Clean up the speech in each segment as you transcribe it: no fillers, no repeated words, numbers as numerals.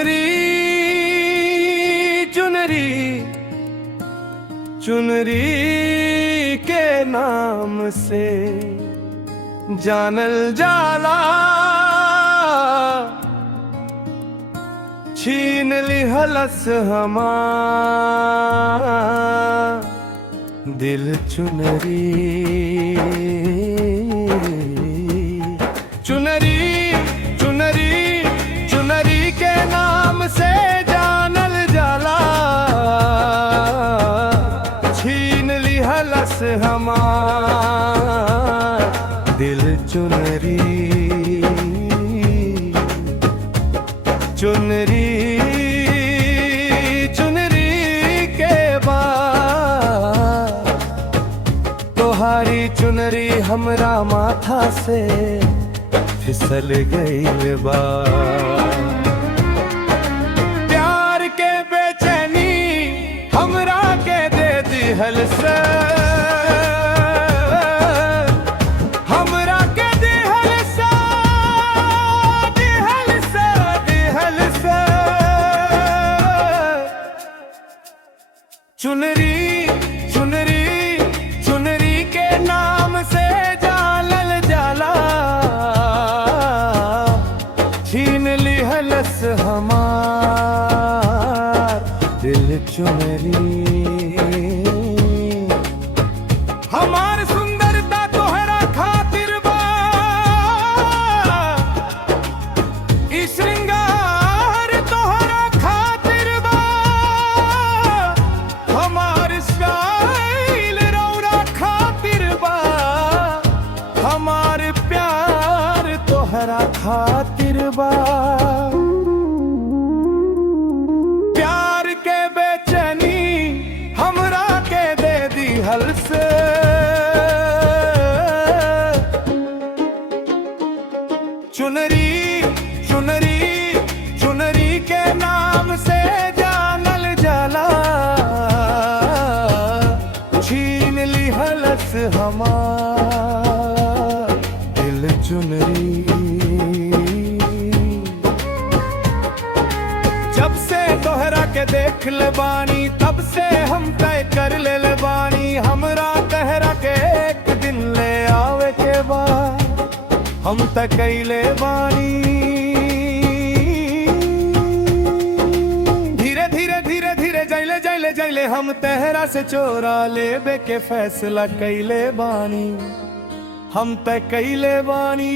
चुनरी चुनरी चुनरी के नाम से जानल जाला, छीन लिहलस हमार दिल चुनरी। चुनरी चुनरी चुनरी के नाम से जानल जाला, छीन लिहलस हमार दिल चुनरी। चुनरी चुनरी के बाद तोहारी चुनरी हमरा माथा से फिसल गईल बा। प्यार के बेचैनी हमरा के दे दिहल से, हमरा के दिहल से, दिहल से, दिहल से। चुनरी चुनरी चुनरी के नाम से जानल जाला, छीन लिहलस हमार दिल चुनरी। हमार सुंदरता तोहरा खातिर बा, ई श्रृंगार तोहरा खातिर बा, हमार स्टाइल रौरा खातिर बा, हमार प्यार तोहरा खातिर बा। प्यार के बेचैनी हमरा के दे दिहल से, चुनरी चुनरी चुनरी के नाम से जानल जाला, छीन लिहलस हमार दिल चुनरी। जब से तोहरा के देख ले बानी, तब से हम तय कर ले बानी, हमरा तहरा के एक दिन ले आवे के बाद हम तय कैले बानी। धीरे धीरे धीरे धीरे जैले जैले जैले हम तहरा से चोरा लेबे के फैसला कैले बानी, हम तय कैले बानी।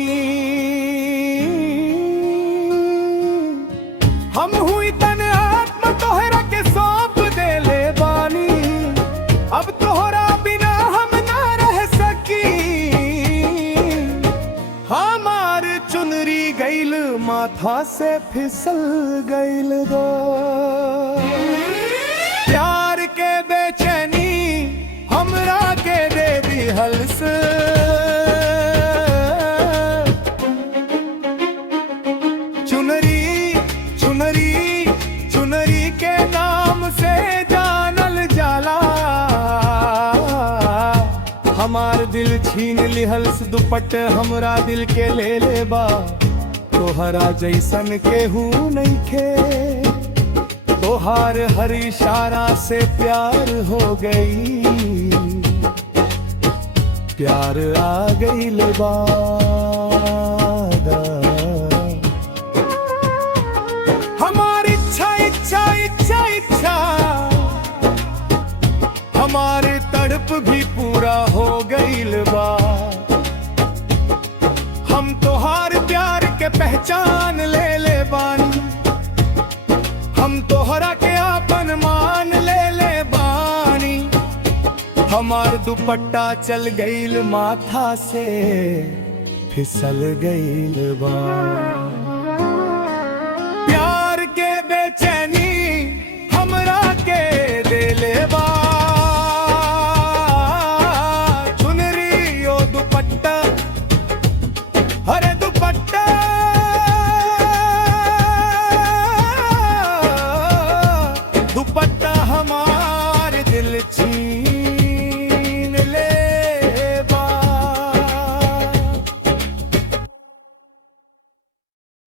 हम हुई तन आत्म तोहरा के सौंप देले बानी, अब तोहरा बिना हम ना रह सकी। हमार चुनरी गईल माथा से फिसल गईल दो। प्यार के बेचैनी हमरा के दे दिहल से, चुनरी चुनरी चुनरी के नाम से जानल जाला, हमार दिल छीन लिहलस दुपट हमरा दिल के ले ले बा। तोहरा जैसन केहू नइखे, तोहार हर इशारा से प्यार हो गई, प्यार आ गईल बा। हमारी इच्छा इच्छा इच्छा इच्छा हमारे तड़प भी पूरा हो गईल बा। हम तोहार प्यार के पहचान ले ले बानी, हम तोहरा के आपन मान ले ले बानी। हमार दुपट्टा चल गईल माथा से फिसल गईल बा।